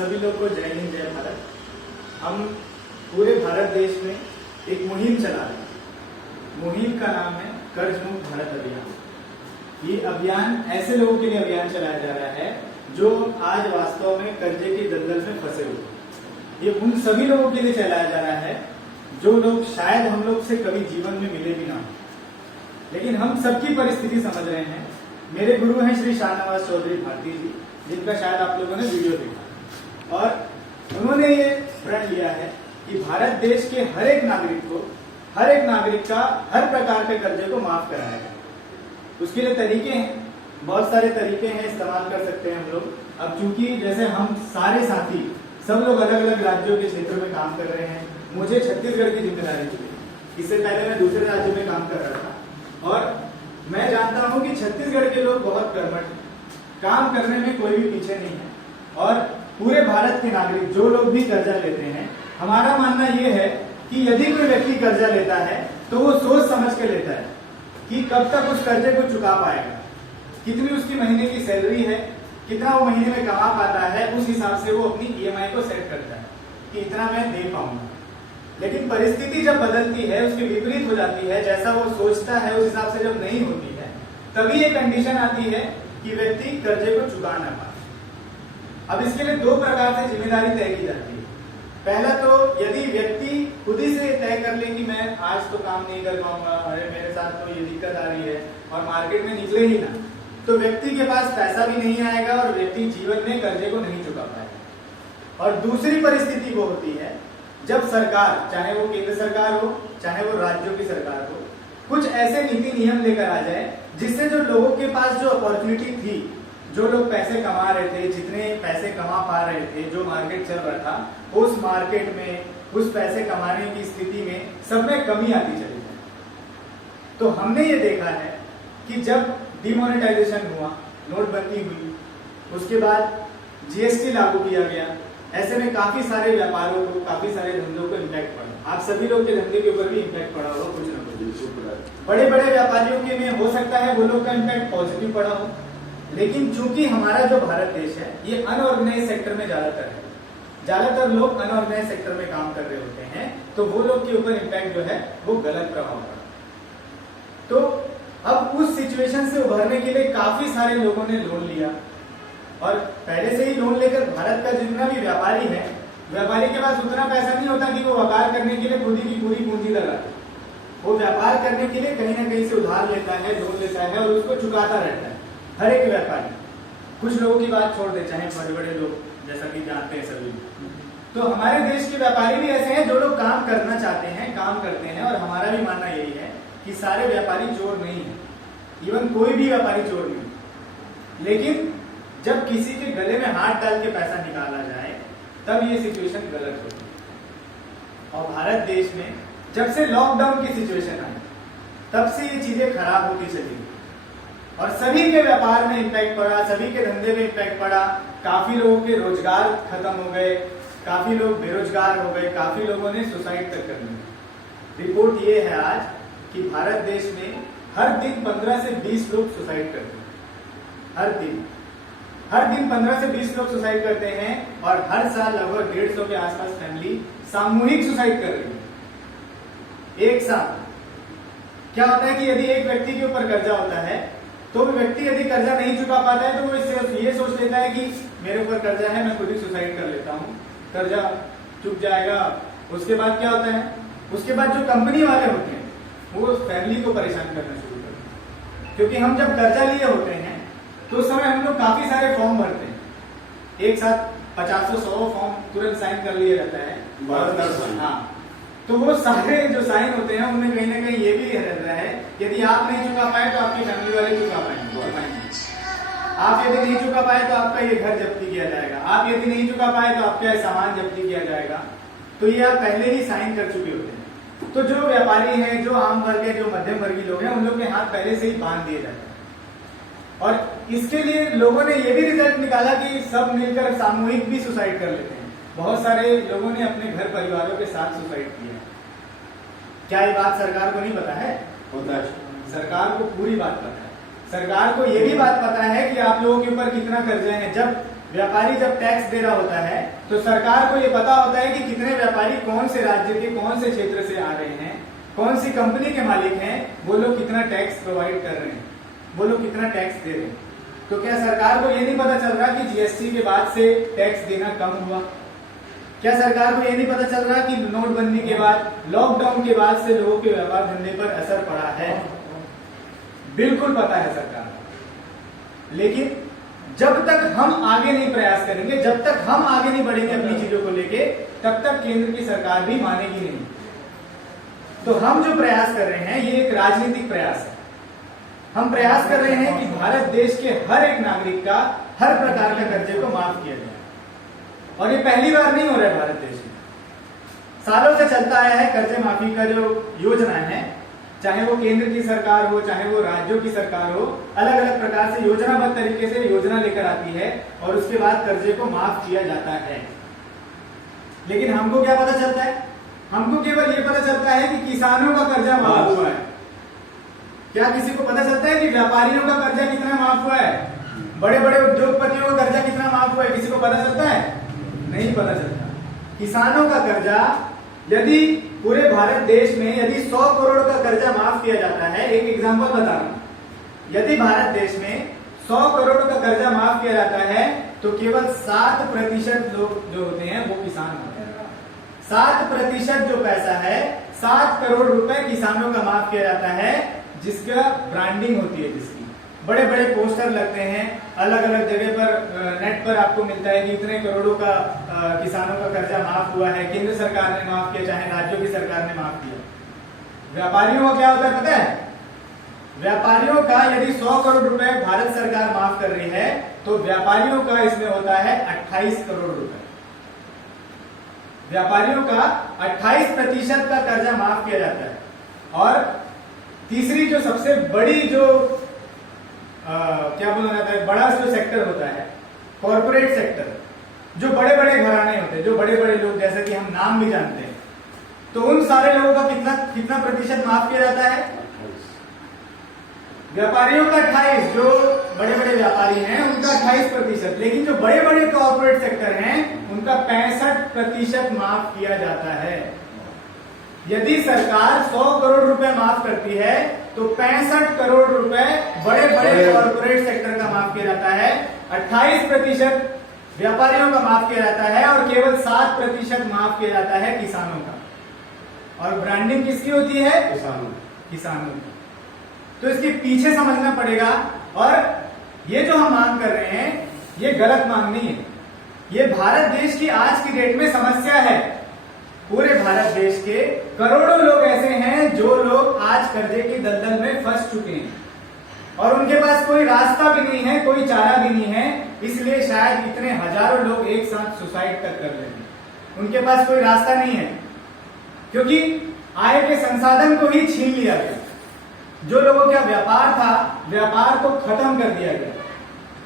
सभी लोग को जय हिंद जय भारत। हम पूरे भारत देश में एक मुहिम चला रहे हैं। मुहिम का नाम है कर्ज मुक्त भारत अभियान। ये अभियान ऐसे लोगों के लिए अभियान चलाया जा रहा है जो आज वास्तव में कर्जे की दलदल में फंसे हुए। ये उन सभी लोगों के लिए चलाया जा रहा है जो लोग शायद हम लोग से कभी जीवन में मिले भी ना हो, लेकिन हम सबकी परिस्थिति समझ रहे हैं। मेरे गुरु हैं श्री शाहनवाज चौधरी भारती जी, जिनका शायद आप लोगों ने वीडियो देखा, और उन्होंने ये प्रण लिया है कि भारत देश के हर एक नागरिक का हर प्रकार के कर्जे को माफ कराएगा। उसके लिए तरीके हैं, बहुत सारे तरीके हैं, इस्तेमाल कर सकते हैं हम लोग। अब चूंकि जैसे हम सारे साथी सब लोग अलग अलग राज्यों के क्षेत्र में काम कर रहे हैं, मुझे छत्तीसगढ़ की जिम्मेदारी थी। इससे पहले मैं दूसरे राज्य में काम कर रहा था और मैं जानता हूं कि छत्तीसगढ़ के लोग बहुत कर्मठ हैं, काम करने में कोई भी पीछे नहीं है। और पूरे भारत के नागरिक जो लोग भी कर्जा लेते हैं, हमारा मानना यह है कि यदि कोई व्यक्ति कर्जा लेता है तो वो सोच समझ के लेता है कि कब तक उस कर्जे को चुका पाएगा, कितनी उसकी महीने की सैलरी है, कितना वो महीने में कमा पाता है, उस हिसाब से वो अपनी ईएमआई को सेट करता है कि इतना मैं दे पाऊंगा। लेकिन परिस्थिति जब बदलती है, उसके विपरीत हो जाती है, जैसा वो सोचता है उस हिसाब से जब नहीं होती है, तभी ये कंडीशन आती है कि व्यक्ति कर्जे को चुका ना पाए। अब इसके लिए दो प्रकार से जिम्मेदारी तय की जाती है। पहला तो यदि व्यक्ति खुद ही से तय कर ले कि मैं आज तो काम नहीं कर पाऊंगा, अरे मेरे साथ तो ये दिक्कत आ रही है, और मार्केट में निकले ही ना, तो व्यक्ति के पास पैसा भी नहीं आएगा और व्यक्ति जीवन में कर्जे को नहीं चुका पाएगा। और दूसरी परिस्थिति वो होती है जब सरकार, चाहे वो केंद्र सरकार हो चाहे वो राज्यों की सरकार हो, कुछ ऐसे नीति नियम लेकर आ जाए जिससे जो लोगों के पास जो अपॉर्चुनिटी थी, जो लोग पैसे कमा रहे थे, जितने पैसे कमा पा रहे थे, जो मार्केट चल रहा था, उस मार्केट में उस पैसे कमाने की स्थिति में सब में कमी आती चली जाए। तो हमने ये देखा है कि जब डिमोनेटाइजेशन हुआ, नोटबंदी हुई, उसके बाद जीएसटी लागू किया गया, ऐसे में काफी सारे व्यापारों को, काफी सारे धंधों को इम्पैक्ट पड़ा। आप सभी लोग के धंधे के ऊपर भी इम्पैक्ट पड़ा होगा कुछ ना कुछ। बड़े बड़े व्यापारियों के में हो सकता है वो लोग का इम्पैक्ट पॉजिटिव पड़ा हो, लेकिन चूंकि हमारा जो भारत देश है ये अनऑर्गेनाइज सेक्टर में ज्यादातर है, ज्यादातर लोग अनऑर्गेनाइज सेक्टर में काम कर रहे होते हैं, तो वो लोग के ऊपर इम्पैक्ट जो है वो गलत प्रभाव पड़ा। तो अब उस सिचुएशन से उभरने के लिए काफी सारे लोगों ने लोन लिया, और पहले से ही लोन लेकर भारत का जितना भी व्यापारी है, व्यापारी के पास उतना पैसा नहीं होता कि वो व्यापार करने के लिए खुद ही की पूरी पूंजी लगा दे। वो व्यापार करने के लिए कहीं ना कहीं से उधार लेता है, लोन लेता है और उसको चुकाता रहता है। हर एक व्यापारी, कुछ लोगों की बात छोड़ दे, चाहे बड़े बड़े लोग जैसा कि जानते हैं सभी। तो हमारे देश के व्यापारी भी ऐसे हैं जो लोग काम करना चाहते हैं, काम करते हैं, और हमारा भी मानना यही है कि सारे व्यापारी चोर नहीं है, इवन कोई भी व्यापारी चोर नहीं। लेकिन जब किसी के गले में हाथ डाल के पैसा निकाला जाए तब ये सिचुएशन गलत होती है। और भारत देश में जब से लॉकडाउन की सिचुएशन आई तब से ये चीजें खराब होती चली गई और सभी के व्यापार में इम्पैक्ट पड़ा, सभी के धंधे में इम्पैक्ट पड़ा। काफी लोगों के रोजगार खत्म हो गए, काफी लोग बेरोजगार हो गए, काफी लोगों ने सुसाइड तक कर ली। रिपोर्ट ये है आज कि भारत देश में हर दिन 15 से 20 लोग सुसाइड करते हैं। हर दिन 15 से 20 लोग सुसाइड करते हैं, और हर साल लगभग 150 के आसपास फैमिली सामूहिक सुसाइड कर रही है एक साथ। क्या होता है कि यदि एक व्यक्ति के ऊपर कर्जा होता है तो वो व्यक्ति यदि कर्जा नहीं चुका पाता है तो वो इससे ये सोच लेता है कि मेरे ऊपर कर्जा है, मैं खुद ही सुसाइड कर लेता हूँ, कर्जा चुक जाएगा। उसके बाद क्या होता है, उसके बाद जो कंपनी वाले होते हैं वो फैमिली को परेशान करना शुरू करते हैं, क्योंकि हम जब कर्जा लिए होते हैं तो उस समय हम लोग काफी सारे फॉर्म भरते हैं, एक साथ 50-100 फॉर्म तुरंत साइन कर लिया जाता है। हाँ, तो वो सारे जो साइन होते हैं उनमें कहीं ना कहीं ये भी रहता है यदि आप नहीं चुका पाए तो आपकी फैमिली वाले चुका पाएंगे। आप यदि नहीं चुका पाए तो आपका ये घर जब्ती किया जाएगा, आप यदि नहीं चुका पाए तो आपका सामान जब्ती किया जाएगा। तो ये आप पहले ही साइन कर चुके होते हैं। तो जो व्यापारी हैं, जो आम वर्ग है, जो मध्यम वर्गीय लोग हैं, उन लोग के हाथ पहले से ही बांध दिए जाते हैं। और इसके लिए लोगों ने ये भी रिजल्ट निकाला कि सब मिलकर सामूहिक भी सुसाइड कर लेते हैं। बहुत सारे लोगों ने अपने घर परिवारों के साथ सुसाइड किया। क्या ये बात सरकार को नहीं पता है? होता है। सरकार को पूरी बात पता है। सरकार को ये भी बात पता है कि आप लोगों के ऊपर कितना कर्जा है। जब व्यापारी जब टैक्स दे रहा होता है तो सरकार को ये पता होता है कि कितने व्यापारी कौन से राज्य के कौन से क्षेत्र से आ रहे हैं, कौन सी कंपनी के मालिक हैं, वो लोग कितना टैक्स प्रोवाइड कर रहे हैं, वो लोग कितना टैक्स दे रहे हैं। तो क्या सरकार को ये नहीं पता चल रहा कि जीएसटी के बाद से टैक्स देना कम हुआ? क्या सरकार को ये नहीं पता चल रहा कि नोटबंदी के बाद, लॉकडाउन के बाद से लोगों के व्यापार धंधे पर असर पड़ा है? बिल्कुल पता है सरकार को। लेकिन जब तक हम आगे नहीं प्रयास करेंगे, जब तक हम आगे नहीं बढ़ेंगे अपनी चीजों को लेके, तब तक केंद्र की सरकार भी मानेगी नहीं। तो हम जो प्रयास कर रहे हैं ये एक राजनीतिक प्रयास है। हम प्रयास कर रहे हैं कि भारत देश के हर एक नागरिक का हर प्रकार के कर्जे को माफ किया जाए। और ये पहली बार नहीं हो रहा है भारत देश में, सालों से चलता आया है कर्जे माफी का जो योजना है, चाहे वो केंद्र की सरकार हो, चाहे वो राज्यों की सरकार हो, अलग अलग प्रकार से योजनाबद्ध तरीके से योजना लेकर आती है और उसके बाद कर्जे को माफ किया जाता है। लेकिन हमको क्या पता चलता है? हमको केवल ये पता चलता है कि किसानों का कर्जा माफ हुआ है। क्या किसी को पता चलता है कि व्यापारियों का कर्जा कितना माफ हुआ है, बड़े बड़े उद्योगपतियों का कर्जा कितना माफ हुआ है? किसी को पता चलता है? नहीं पता चलता। किसानों का कर्जा यदि पूरे भारत देश में यदि 100 करोड़ का कर्जा माफ किया जाता है, एक एग्जांपल बता रहा हूं, यदि भारत देश में 100 करोड़ का कर्जा माफ किया जाता है तो केवल 7% लोग जो होते हैं वो किसान होते हैं। 7% जो पैसा है, 7 करोड़ रुपए किसानों का माफ किया जाता है, जिसका ब्रांडिंग होती है, जिसकी बड़े बड़े पोस्टर लगते हैं, अलग अलग जगह पर नेट पर आपको मिलता है कि इतने करोड़ों का किसानों का कर्जा माफ हुआ है, केंद्र सरकार ने माफ किया, चाहे राज्यों की सरकार ने माफ किया। व्यापारियों का क्या होता है पता है? व्यापारियों का यदि 100 करोड़ रुपए भारत सरकार माफ कर रही है तो व्यापारियों का इसमें होता है 28 करोड़ रुपए। व्यापारियों का 28% का कर्जा माफ किया जाता है। और तीसरी जो सबसे बड़ी जो क्या बोला जाता है, बड़ा जो सेक्टर होता है, कॉर्पोरेट सेक्टर, जो बड़े बड़े घराने होते हैं, जो बड़े बड़े लोग, जैसे कि हम नाम भी जानते हैं, तो उन सारे लोगों का कितना प्रतिशत माफ किया जाता है? व्यापारियों का 28, जो बड़े बड़े व्यापारी हैं उनका 28%, लेकिन जो बड़े बड़े कॉर्पोरेट सेक्टर हैं उनका 65% माफ किया जाता है। यदि सरकार 100 करोड़ रुपए माफ करती है तो 65 करोड़ रुपए बड़े बड़े कॉर्पोरेट सेक्टर का माफ किया जाता है, 28% व्यापारियों का माफ किया जाता है और केवल 7% माफ किया जाता है किसानों का। और ब्रांडिंग किसकी होती है? किसानों की। तो इसके पीछे समझना पड़ेगा। और ये जो हम मांग कर रहे हैं ये गलत मांग नहीं है, ये भारत देश की आज की डेट में समस्या है। पूरे भारत देश के करोड़ों लोग ऐसे हैं जो लोग आज कर्जे की दलदल में फंस चुके हैं और उनके पास कोई रास्ता भी नहीं है, कोई चारा भी नहीं है, इसलिए शायद इतने हजारों लोग एक साथ सुसाइड तक कर रहे हैं। उनके पास कोई रास्ता नहीं है क्योंकि आय के संसाधन को ही छीन लिया गया। जो लोगों का व्यापार था, व्यापार को खत्म कर दिया गया।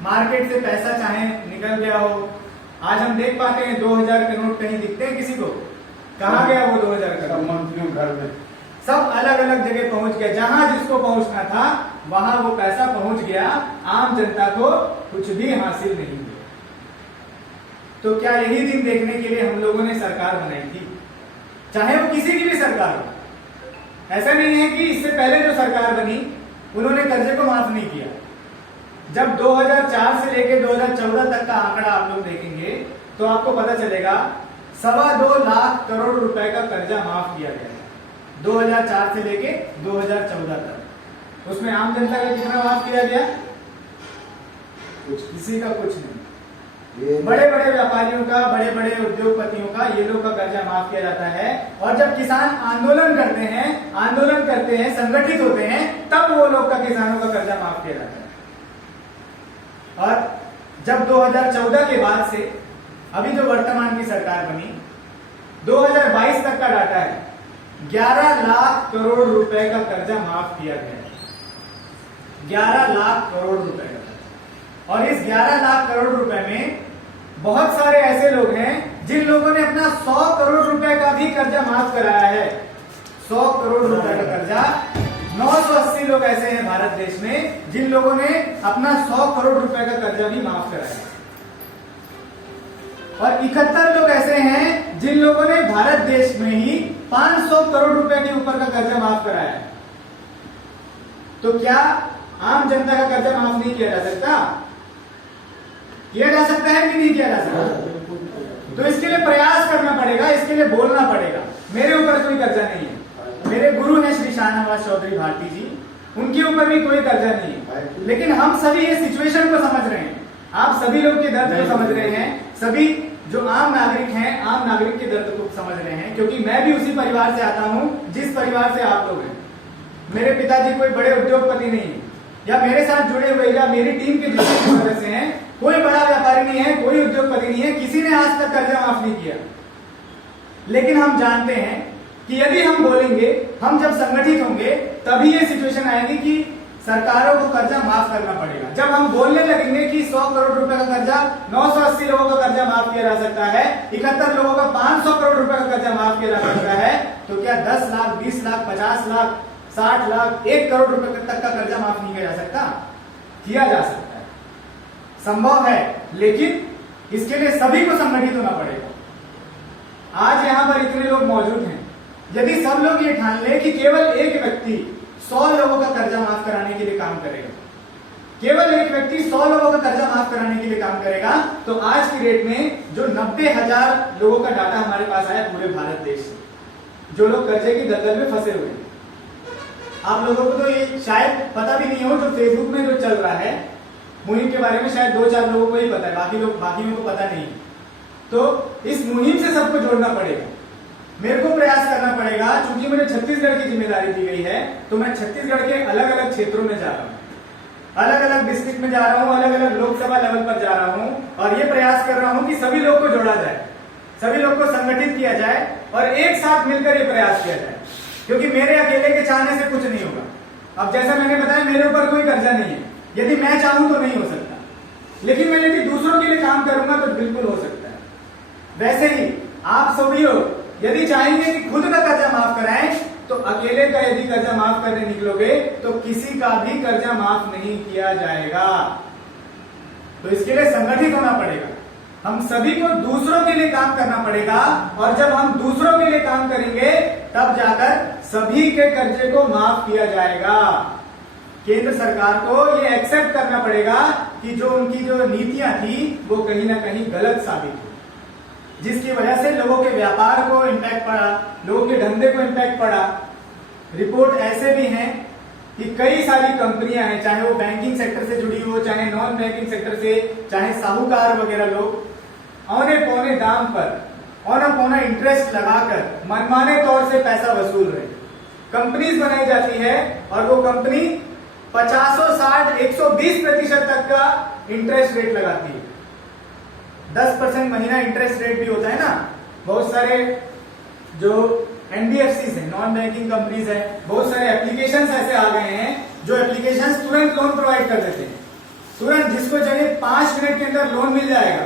मार्केट से पैसा चाहे निकल गया हो, आज हम देख पाते हैं 2000 के नोट कहीं दिखते हैं किसी को? कहाँ गया वो 2000 का? मंत्रियों घर में सब अलग अलग जगह पहुंच गया, जहां जिसको पहुंचना था वहां वो पैसा पहुंच गया, आम जनता को कुछ भी हासिल नहीं हुआ। तो क्या यही दिन देखने के लिए हम लोगों ने सरकार बनाई थी? चाहे वो किसी की भी सरकार हो, ऐसा नहीं है कि इससे पहले जो सरकार बनी उन्होंने कर्जे को माफ नहीं किया। जब 2004 से लेकर 2014 तक का आंकड़ा आप लोग देखेंगे तो आपको पता चलेगा 2.25 लाख करोड़ रुपए का कर्जा माफ किया गया 2004 से लेके 2014 तक। उसमें आम जनता का कितना माफ किया गया? किसी का कुछ नहीं। बड़े बड़े व्यापारियों का, बड़े बड़े उद्योगपतियों का, ये लोग का कर्जा माफ किया जाता है। और जब किसान आंदोलन करते हैं, संगठित होते हैं, तब वो लोग का किसानों का कर्जा माफ किया जाता है। और जब 2014 के बाद से अभी जो वर्तमान की सरकार बनी, 2022 तक का डाटा है, 11 लाख करोड़ रुपए का कर्जा माफ किया गया है। 11 लाख करोड़ रुपए का। और इस 11 लाख करोड़ रुपए में बहुत सारे ऐसे लोग हैं जिन लोगों ने अपना 100 करोड़ रुपए का भी कर्जा माफ कराया है। 100 करोड़ रुपए का कर्जा। 980 लोग ऐसे हैं भारत देश में जिन लोगों ने अपना 100 करोड़ रुपए का कर्जा भी माफ कराया। और 71 लोग ऐसे हैं जिन लोगों ने भारत देश में ही 500 करोड़ रुपए के ऊपर का कर्जा माफ कराया है। तो क्या आम जनता का कर्जा माफ नहीं किया जा सकता? किया जा सकता है कि नहीं किया जा सकता? तो इसके लिए प्रयास करना पड़ेगा, इसके लिए बोलना पड़ेगा। मेरे ऊपर कोई कर्जा नहीं है, मेरे गुरु हैं श्री शाहनवाज चौधरी भारती जी, उनके ऊपर भी कोई कर्जा नहीं है। लेकिन हम सभी ये सिचुएशन को समझ रहे हैं, आप सभी लोग के दर्द को समझ रहे हैं, सभी जो आम नागरिक हैं आम नागरिक के दर्द को समझ रहे हैं, क्योंकि मैं भी उसी परिवार से आता हूं जिस परिवार से आप लोग हैं। मेरे पिताजी कोई बड़े उद्योगपति नहीं है, या मेरे साथ जुड़े हुए या मेरी टीम के जितने सदस्य हैं कोई बड़ा व्यापारी नहीं है, कोई उद्योगपति नहीं है, किसी ने आज तक कर्जा माफ नहीं किया। लेकिन हम जानते हैं कि यदि हम बोलेंगे, हम जब संगठित होंगे तभी ये सिचुएशन आएगी कि सरकारों को कर्जा माफ करना पड़ेगा। जब हम बोलने लगेंगे कि 100 करोड़ रुपए का कर्जा 980 लोगों का कर्जा माफ किया जा सकता है, 71 लोगों का 500 करोड़ रुपए का कर्जा माफ किया जा सकता है, तो क्या 10 लाख 20 लाख 50 लाख 60 लाख 1 करोड़ रुपए तक का कर्जा माफ नहीं किया जा सकता? किया जा सकता है, संभव है, लेकिन इसके लिए सभी को संगठित होना पड़ेगा। आज यहां पर इतने लोग मौजूद हैं, यदि सब लोग ये ठान ले कि केवल एक व्यक्ति 100 लोगों का कर्जा माफ कराने के लिए काम करेगा, केवल एक व्यक्ति 100 लोगों का कर्जा माफ कराने के लिए काम करेगा, तो आज की डेट में जो 90,000 लोगों का डाटा हमारे पास आया पूरे भारत देश से, जो लोग कर्जे की दलदल में फंसे हुए हैं। आप लोगों को तो ये शायद पता भी नहीं हो, जो फेसबुक में जो चल रहा है मुहिम के बारे में शायद 2-4 लोगों को ही पता है, बाकी को पता नहीं। तो इस मुहिम से सबको जोड़ना पड़ेगा, मेरे को प्रयास करना पड़ेगा। चूंकि मुझे छत्तीसगढ़ की जिम्मेदारी दी गई है, तो मैं छत्तीसगढ़ के अलग अलग क्षेत्रों में जा रहा हूँ, अलग अलग डिस्ट्रिक्ट में जा रहा हूँ, अलग अलग लोकसभा लेवल पर जा रहा हूँ, और ये प्रयास कर रहा हूँ कि सभी लोग को जोड़ा जाए, सभी लोग को संगठित किया जाए और एक साथ मिलकर ये प्रयास किया जाए, क्योंकि मेरे अकेले के चाहने से कुछ नहीं होगा। अब जैसा मैंने बताया, मेरे ऊपर कोई कर्जा नहीं है, यदि मैं चाहूं तो नहीं हो सकता, लेकिन मैं यदि दूसरों के लिए काम करूंगा तो बिल्कुल हो सकता है। वैसे ही आप सभी लोग यदि चाहेंगे कि खुद का कर्जा माफ कराएं, तो अकेले का यदि कर्जा माफ करने निकलोगे तो किसी का भी कर्जा माफ नहीं किया जाएगा। तो इसके लिए संगठित होना पड़ेगा, हम सभी को दूसरों के लिए काम करना पड़ेगा, और जब हम दूसरों के लिए काम करेंगे तब जाकर सभी के कर्जे को माफ किया जाएगा। केंद्र सरकार को ये एक्सेप्ट करना पड़ेगा कि जो उनकी जो नीतियां थी वो कहीं ना कहीं गलत साबित हुई, जिसकी वजह से लोगों के व्यापार को इम्पैक्ट पड़ा, लोगों के धंधे को इम्पैक्ट पड़ा। रिपोर्ट ऐसे भी हैं कि कई सारी कंपनियां हैं, चाहे वो बैंकिंग सेक्टर से जुड़ी हो, चाहे नॉन बैंकिंग सेक्टर से, चाहे साहूकार वगैरह लोग औने पौने दाम पर औना पौना इंटरेस्ट लगाकर मनमाने तौर से पैसा वसूल रहे। कंपनीज बनाई जाती है और वो कंपनी 50, 60, 120% तक का इंटरेस्ट रेट लगाती है। 10% महीना इंटरेस्ट रेट भी होता है ना। बहुत सारे जो एनबीएफसी है, नॉन बैंकिंग कंपनीज है, बहुत सारे एप्लीकेशंस ऐसे आ गए हैं जो एप्लीकेशंस तुरंत लोन प्रोवाइड कर देते हैं, तुरंत, जिसको चाहिए 5 मिनट के अंदर लोन मिल जाएगा।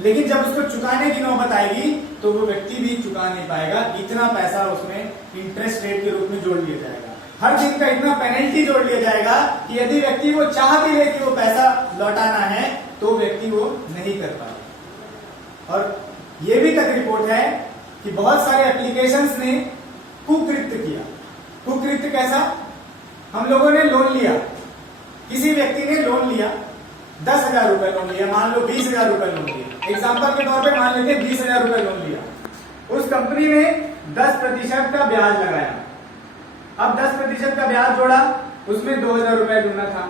लेकिन जब उसको चुकाने की नौबत आएगी तो वो व्यक्ति भी चुका नहीं पाएगा, इतना पैसा उसमें इंटरेस्ट रेट के रूप में जोड़ लिया जाएगा, हर दिन का इतना पेनल्टी जोड़ लिया जाएगा कि यदि व्यक्ति वो चाह भी ले कि वो पैसा लौटाना है तो व्यक्ति वो नहीं कर पाएगा। और ये भी तक रिपोर्ट है कि बहुत सारे एप्लीकेशंस ने कुकृत्य किया। कुकृत्य कैसा? हम लोगों ने लोन लिया, किसी व्यक्ति ने लोन लिया, 10,000 रुपए लोन लिया, मान लो 20,000 रुपए लोन लिया, एग्जाम्पल के तौर पे मान लेते 20,000 रुपए लोन लिया। उस कंपनी ने 10% का ब्याज लगाया। अब 10% का ब्याज जोड़ा, उसमें 2,000 रुपए जुड़ना था,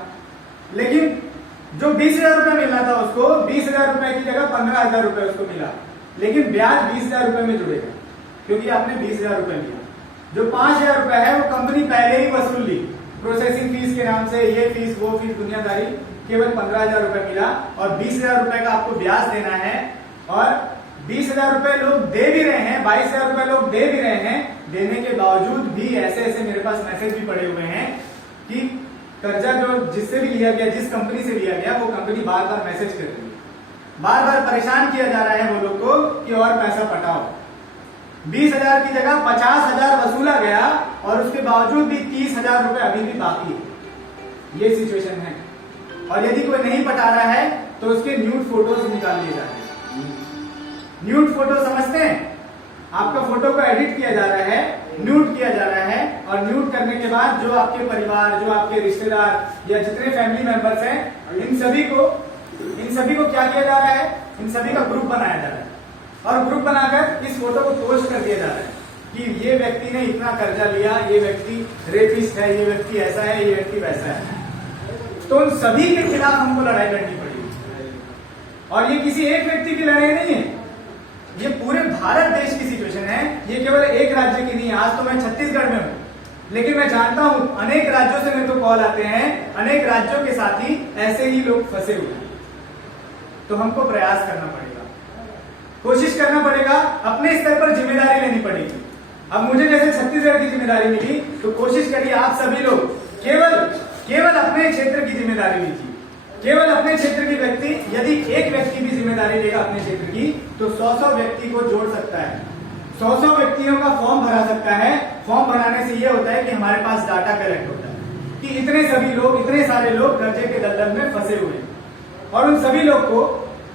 लेकिन जो 20,000 रुपए मिलना था उसको 20,000 रुपए की जगह 15,000 रुपए उसको मिला, लेकिन ब्याज 20,000 रुपए में जुड़ेगा क्योंकि आपने 20,000 रुपए लिया। जो 5,000 रुपए है वो कंपनी पहले ही वसूल ली, प्रोसेसिंग फीस के नाम से, ये फीस वो फीस दुनियादारी, केवल 15,000 रुपए मिला और 20,000 रुपए का आपको ब्याज देना है। और 20,000 रुपए लोग दे भी रहे हैं, 22,000 रुपए लोग दे भी रहे हैं, देने के बावजूद भी ऐसे ऐसे मेरे पास मैसेज भी पड़े हुए हैं कि कर्जा जो जिससे भी लिया गया, जिस कंपनी से लिया गया, वो कंपनी बार बार मैसेज कर रही है, बार बार परेशान किया जा रहा है वो लोग को कि और पैसा पटाओ। 20,000 की जगह 50,000 वसूला गया और उसके बावजूद भी 30,000 रुपए अभी भी बाकी है। ये सिचुएशन है। और यदि कोई नहीं पटा रहा है तो उसके न्यूड फोटोज निकाल लिए जाते हैं। न्यूड फोटो समझते हैं? आपका फोटो को एडिट किया जा रहा है, न्यूड किया जा रहा है, और न्यूड करने के बाद जो आपके परिवार, जो आपके रिश्तेदार या जितने फैमिली मेंबर्स हैं, इन सभी को क्या किया जा रहा है? इन सभी का ग्रुप बनाया जा रहा है, और ग्रुप बनाकर इस फोटो को पोस्ट कर दिया जा रहा है कि ये व्यक्ति ने इतना कर्जा लिया, ये व्यक्ति रेपिस्ट है, ये व्यक्ति ऐसा है, ये व्यक्ति वैसा है। तो उन सभी के खिलाफ हमको लड़ाई लड़नी पड़ेगी, और ये किसी एक व्यक्ति की लड़ाई नहीं है, ये पूरे भारत देश की सिचुएशन है। ये केवल एक राज्य की नहीं है। आज तो मैं छत्तीसगढ़ में हूं, लेकिन मैं जानता हूं अनेक राज्यों से मेरे को कॉल आते हैं, अनेक राज्यों के साथ ही ऐसे ही लोग फंसे हुए हैं। तो हमको प्रयास करना पड़ेगा, कोशिश करना पड़ेगा, अपने स्तर पर जिम्मेदारी लेनी पड़ेगी। अब मुझे जैसे छत्तीसगढ़ की जिम्मेदारी मिली, तो कोशिश करिए आप सभी लोग केवल अपने क्षेत्र की जिम्मेदारी लीजिए। केवल अपने क्षेत्र की व्यक्ति, यदि एक व्यक्ति भी जिम्मेदारी लेगा अपने क्षेत्र की, तो 100 व्यक्ति को जोड़ सकता है, 100 व्यक्तियों का फॉर्म भरा सकता है। फॉर्म भराने से यह होता है कि हमारे पास डाटा कलेक्ट होता है कि इतने सारे लोग कर्जे के दलदल में फंसे हुए हैं, और उन सभी लोग को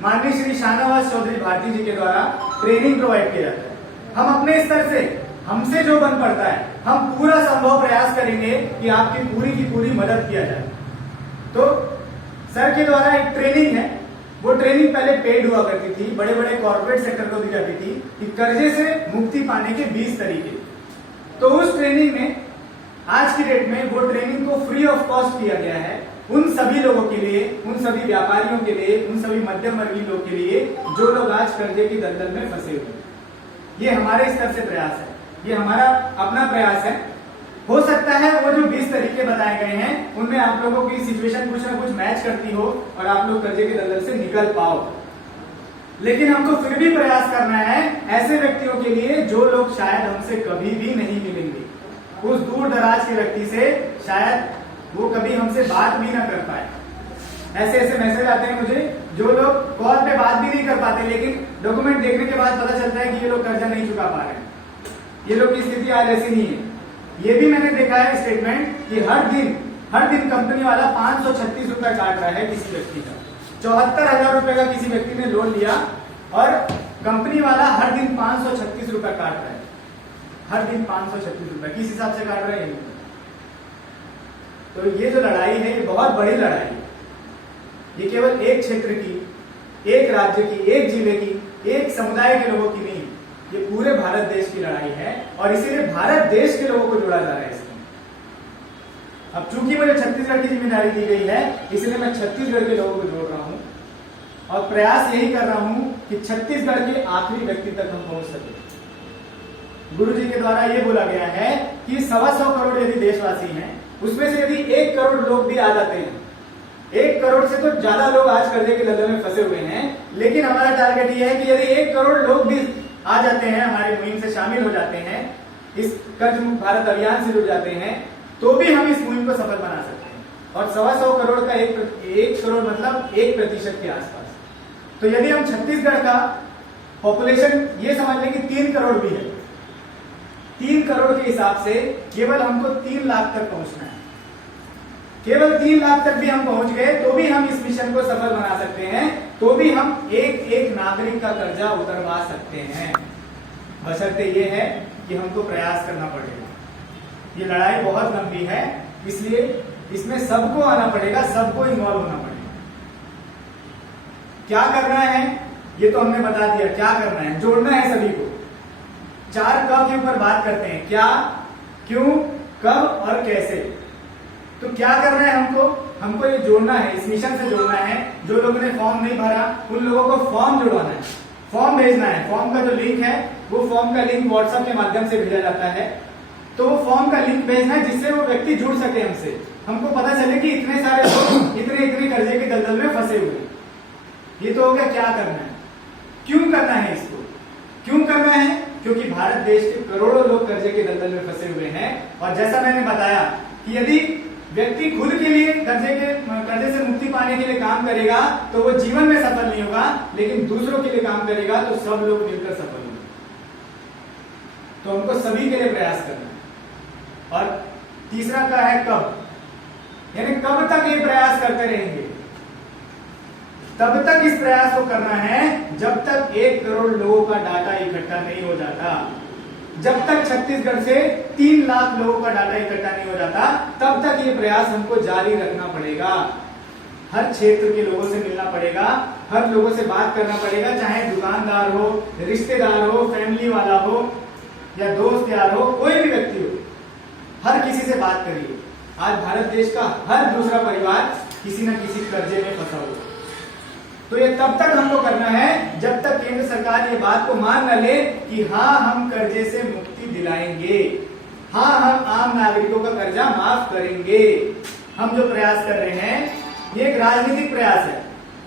माननीय श्री शाहनवाज चौधरी भारती जी के द्वारा ट्रेनिंग प्रोवाइड किया जाता है। हम अपने स्तर से, हमसे जो बन पड़ता है, हम पूरा संभव प्रयास करेंगे कि आपकी पूरी की पूरी मदद किया जाए। तो सर के द्वारा एक ट्रेनिंग है, वो ट्रेनिंग पहले पेड हुआ करती थी, बड़े बड़े कॉर्पोरेट सेक्टर को दी जाती थी कि कर्जे से मुक्ति पाने के 20 तरीके। तो उस ट्रेनिंग में आज की डेट में वो ट्रेनिंग को फ्री ऑफ कॉस्ट किया गया है उन सभी लोगों के लिए, उन सभी व्यापारियों के लिए, उन सभी मध्यम वर्गीय लोग के लिए जो लोग आज कर्जे की दलदल में फंसे हुए हैं। ये हमारे स्तर से प्रयास है, ये हमारा अपना प्रयास है। हो सकता है वो जो 20 तरीके बताए गए हैं उनमें आप लोगों की सिचुएशन कुछ ना कुछ मैच करती हो और आप लोग कर्जे के दलदल से निकल पाओ, लेकिन हमको फिर भी प्रयास करना है ऐसे व्यक्तियों के लिए जो लोग शायद हमसे कभी भी नहीं मिलेंगे। उस दूर दराज के व्यक्ति से शायद वो कभी हमसे बात भी ना कर पाए। ऐसे मैसेज आते हैं मुझे, जो लोग कॉल पे बात भी नहीं कर पाते, लेकिन डॉक्यूमेंट देखने के बाद पता चलता है कि ये लोग कर्जा नहीं चुका पा रहे हैं, ये लोग की स्थिति आज ऐसी नहीं है। ये भी मैंने देखा है स्टेटमेंट कि हर दिन कंपनी वाला 536 रुपए काट रहा है किसी व्यक्ति का। 74,000 रुपए का किसी व्यक्ति ने लोन लिया और कंपनी वाला हर दिन 536 रुपए काट रहा है। हर दिन 536 रुपए किस हिसाब से काट रहे हैं? तो ये जो लड़ाई है ये बहुत बड़ी लड़ाई है। ये केवल एक क्षेत्र की, एक राज्य की, एक जिले की, एक समुदाय के लोगों की नहीं, ये पूरे भारत देश की लड़ाई है और इसीलिए भारत देश के लोगों को जोड़ा जा रहा है इसमें। अब चूंकि मुझे छत्तीसगढ़ की जिम्मेदारी दी गई है, इसलिए मैं छत्तीसगढ़ के लोगों को जोड़ रहा हूं और प्रयास यही कर रहा हूं कि छत्तीसगढ़ के आखिरी व्यक्ति तक हम पहुंच सके। गुरु जी के द्वारा ये बोला गया है कि 125 करोड़ यदि देशवासी हैं, उसमें से यदि 1 करोड़ लोग भी आ जाते हैं, 1 करोड़ से तो ज्यादा लोग आज कर्जे के दलदल में फंसे हुए हैं, लेकिन हमारा टारगेट ये है कि यदि 1 करोड़ लोग भी आ जाते हैं, हमारी मुहिम से शामिल हो जाते हैं, इस कर्ज मुक्त भारत अभियान से जुड़ जाते हैं, तो भी हम इस मुहिम को सफल बना सकते हैं। और 125 करोड़ का 1 करोड़ मतलब 1% के आसपास। तो यदि हम छत्तीसगढ़ का पॉपुलेशन ये समझ लें कि 3 करोड़ भी है, 3 करोड़ के हिसाब से केवल हमको 3 लाख तक पहुंचना है। केवल 3 लाख तक भी हम पहुंच गए तो भी हम इस मिशन को सफल बना सकते हैं, तो भी हम एक नागरिक का कर्जा उतरवा सकते हैं। बशर्ते ये है कि हमको प्रयास करना पड़ेगा। ये लड़ाई बहुत लंबी है, इसलिए इसमें सबको आना पड़ेगा, सबको इन्वॉल्व होना पड़ेगा। क्या करना है ये तो हमने बता दिया, क्या करना है, जोड़ना है सभी को। 4 क के ऊपर बात करते हैं, क्या, क्यों, कब और कैसे। तो क्या करना है हमको ये जोड़ना है, इस मिशन से जोड़ना है। जो लोगों ने फॉर्म नहीं भरा उन लोगों को फॉर्म जुड़वाना है, फॉर्म भेजना है। फॉर्म का जो लिंक है वो फॉर्म का लिंक व्हाट्सएप के माध्यम से भेजा जाता है, तो वो फॉर्म का लिंक भेजना है जिससे वो व्यक्ति जुड़ सके हमसे। हमको पता चले कि इतने सारे लोग इतने कर्जे के दलदल में फंसे हुए। ये तो हो गया क्या करना है। क्यों करना है इसको, क्यों करना है? क्योंकि भारत देश के करोड़ों लोग कर्जे के दलदल में फंसे हुए हैं, और जैसा मैंने बताया कि यदि व्यक्ति खुद के लिए कर्जे से मुक्ति पाने के लिए काम करेगा तो वो जीवन में सफल नहीं होगा, लेकिन दूसरों के लिए काम करेगा तो सब लोग मिलकर सफल होंगे। तो हमको सभी के लिए प्रयास करना है। और तीसरा क्या है, कब, यानी कब तक ये प्रयास करते रहेंगे। तब तक इस प्रयास को करना है जब तक 1 करोड़ लोगों का डाटा इकट्ठा नहीं हो जाता। जब तक छत्तीसगढ़ से 3 लाख लोगों का डाटा इकट्ठा नहीं हो जाता, तब तक ये प्रयास हमको जारी रखना पड़ेगा। हर क्षेत्र के लोगों से मिलना पड़ेगा, हर लोगों से बात करना पड़ेगा, चाहे दुकानदार हो, रिश्तेदार हो, फैमिली वाला हो या दोस्त यार हो, कोई भी व्यक्ति हो, हर किसी से बात करिए। आज भारत देश का हर दूसरा परिवार किसी न किसी कर्जे में फंसा हुआ। तो ये तब तक हमको करना है जब तक केंद्र सरकार ये बात को मान न ले कि हाँ हम कर्जे से मुक्ति दिलाएंगे, हाँ हम आम नागरिकों का कर्जा माफ करेंगे। हम जो प्रयास कर रहे हैं ये एक राजनीतिक प्रयास है।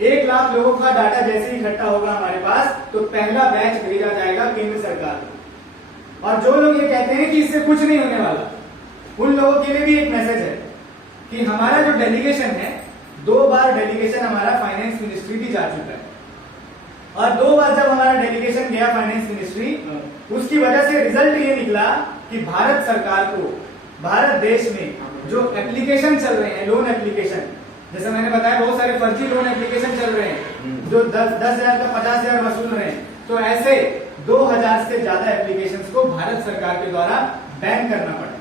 1 लाख लोगों का डाटा जैसे ही इकट्ठा होगा हमारे पास, तो पहला बैच भेजा जाएगा केंद्र सरकार को। और जो लोग ये कहते हैं कि इससे कुछ नहीं होने वाला, उन लोगों के लिए भी एक मैसेज है कि हमारा जो डेलीगेशन है, 2 बार डेलीगेशन हमारा फाइनेंस मिनिस्ट्री भी जा चुका है। और 2 बार जब हमारा डेलीगेशन गया फाइनेंस मिनिस्ट्री, उसकी वजह से रिजल्ट ये निकला कि भारत सरकार को, भारत देश में जो एप्लीकेशन चल रहे हैं, लोन एप्लीकेशन, जैसे मैंने बताया बहुत सारे फर्जी लोन एप्लीकेशन चल रहे हैं जो 10,000 का 50,000 वसूल रहे हैं, तो ऐसे 2,000 से ज्यादा एप्लीकेशंस को भारत सरकार के द्वारा बैन करना पड़ा।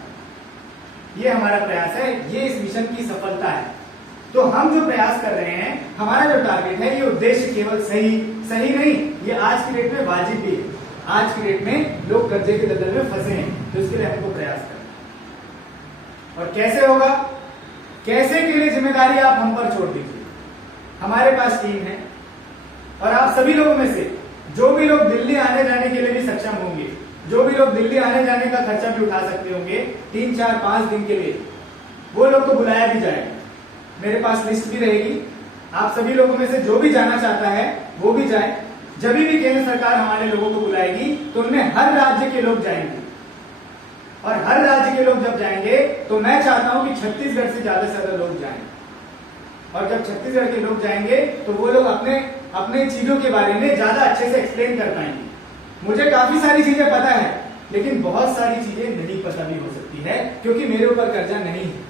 ये हमारा प्रयास है, ये इस मिशन की सफलता है। तो हम जो प्रयास कर रहे हैं, हमारा जो टारगेट है, ये उद्देश्य केवल सही नहीं, ये आज की डेट में वाजिब भी है। आज की डेट में लोग कर्जे के दलदल में फंसे हैं, तो इसके लिए हमको प्रयास करना। और कैसे होगा, कैसे के लिए जिम्मेदारी आप हम पर छोड़ दीजिए। हमारे पास टीम है और आप सभी लोगों में से जो भी लोग दिल्ली आने जाने के लिए भी सक्षम होंगे, जो भी लोग दिल्ली आने जाने का खर्चा भी उठा सकते होंगे 3, 4, 5 दिन के लिए, वो लोग को बुलाया भी जाएगा। मेरे पास लिस्ट भी रहेगी, आप सभी लोगों में से जो भी जाना चाहता है वो भी जाए। जब भी केंद्र सरकार हमारे लोगों को बुलाएगी तो उनमें हर राज्य के लोग जाएंगे, और हर राज्य के लोग जब जाएंगे तो मैं चाहता हूं कि छत्तीसगढ़ से ज्यादा लोग जाएं। और जब छत्तीसगढ़ के लोग जाएंगे तो वो लोग अपने चीजों के बारे में ज्यादा अच्छे से एक्सप्लेन कर पाएंगे। मुझे काफी सारी चीजें पता है, लेकिन बहुत सारी चीजें नहीं पता भी हो सकती है, क्योंकि मेरे ऊपर कर्जा नहीं है।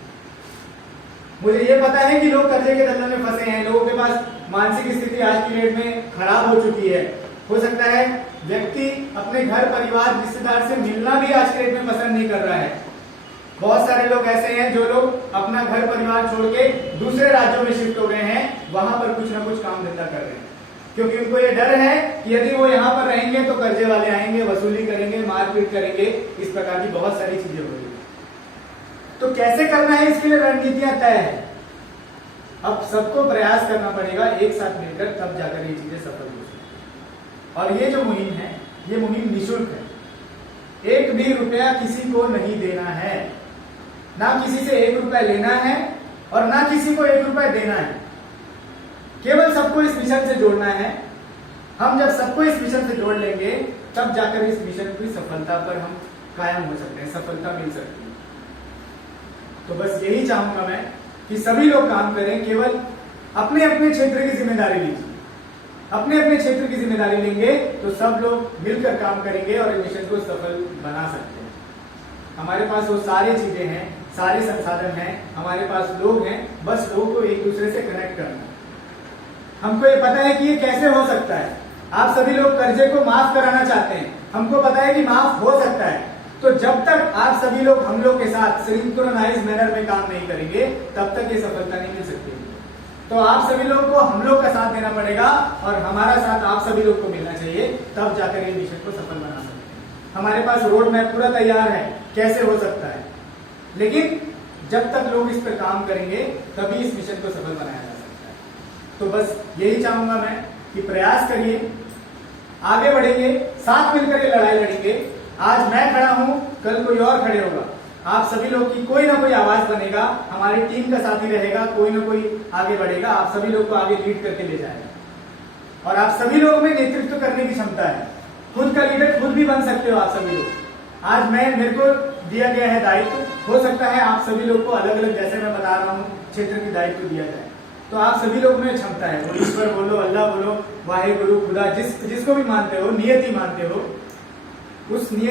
मुझे ये पता है कि लोग कर्जे के दलदल में फंसे हैं, लोगों के पास मानसिक स्थिति आज की डेट में खराब हो चुकी है। हो सकता है व्यक्ति अपने घर परिवार रिश्तेदार से मिलना भी आज के डेट में पसंद नहीं कर रहा है। बहुत सारे लोग ऐसे हैं जो लोग अपना घर परिवार छोड़ के दूसरे राज्यों में शिफ्ट हो गए हैं, वहां पर कुछ ना कुछ काम धंधा कर रहे हैं, क्योंकि उनको ये डर है कि यदि वो यहाँ पर रहेंगे तो कर्जे वाले आएंगे, वसूली करेंगे, मारपीट करेंगे, इस प्रकार की बहुत सारी चीजें हो रही है। तो कैसे करना है, इसके लिए रणनीतियां तय है। अब सबको प्रयास करना पड़ेगा एक साथ मिलकर, तब जाकर ये चीजें सफल हो सकती। और ये जो मुहिम है, ये मुहिम निःशुल्क है। 1 भी रुपया किसी को नहीं देना है, ना किसी से 1 रुपया लेना है और ना किसी को 1 रुपया देना है। केवल सबको इस मिशन से जोड़ना है। हम जब सबको इस मिशन से जोड़ लेंगे, तब जाकर इस मिशन की सफलता पर हम कायम हो सकते हैं, सफलता मिल सकती है। तो बस यही चाहूंगा मैं कि सभी लोग काम करें, केवल अपने अपने क्षेत्र की जिम्मेदारी लीजिए। अपने अपने क्षेत्र की जिम्मेदारी लेंगे तो सब लोग मिलकर काम करेंगे और मिशन को सफल बना सकते हैं। हमारे पास वो सारी चीजें हैं, सारे संसाधन हैं, हमारे पास लोग हैं, बस लोगों को एक दूसरे से कनेक्ट करना है। हमको ये पता है कि ये कैसे हो सकता है। आप सभी लोग कर्जे को माफ कराना चाहते हैं, हमको पता है कि माफ हो सकता है। तो जब तक आप सभी लोग हम लोग के साथ सिंक्रोनाइज मैनर में काम नहीं करेंगे, तब तक ये सफलता नहीं मिल सकती। तो आप सभी लोग को हम लोग का साथ देना पड़ेगा और हमारा साथ आप सभी लोग को मिलना चाहिए, तब जाकर ये मिशन को सफल बना सकते हैं। हमारे पास रोड मैप पूरा तैयार है कैसे हो सकता है, लेकिन जब तक लोग इस पर काम करेंगे तभी इस मिशन को सफल बनाया जा सकता है। तो बस यही चाहूंगा मैं कि प्रयास करिए, आगे बढ़ेंगे, साथ मिलकर ये लड़ाई लड़ेंगे। आज मैं खड़ा हूं, कल कोई और खड़े होगा। आप सभी लोग की कोई ना कोई आवाज बनेगा, हमारी टीम का साथी रहेगा, कोई ना कोई आगे बढ़ेगा, आप सभी लोग को आगे लीड करके ले जाएगा। और आप सभी लोगों में नेतृत्व करने की क्षमता है, खुद का लीडर खुद भी बन सकते हो आप सभी लोग। आज मेरे को दिया गया है दायित्व, हो सकता है आप सभी लोग को अलग अलग, जैसे मैं बता रहा हूँ, क्षेत्र की दायित्व दिया जाए। तो आप सभी लोग में क्षमता है, वो ईश्वर बोलो, अल्लाह बोलो, वाहे गुरु, खुदा, जिसको भी मानते हो, नियति मानते हो, उस नियति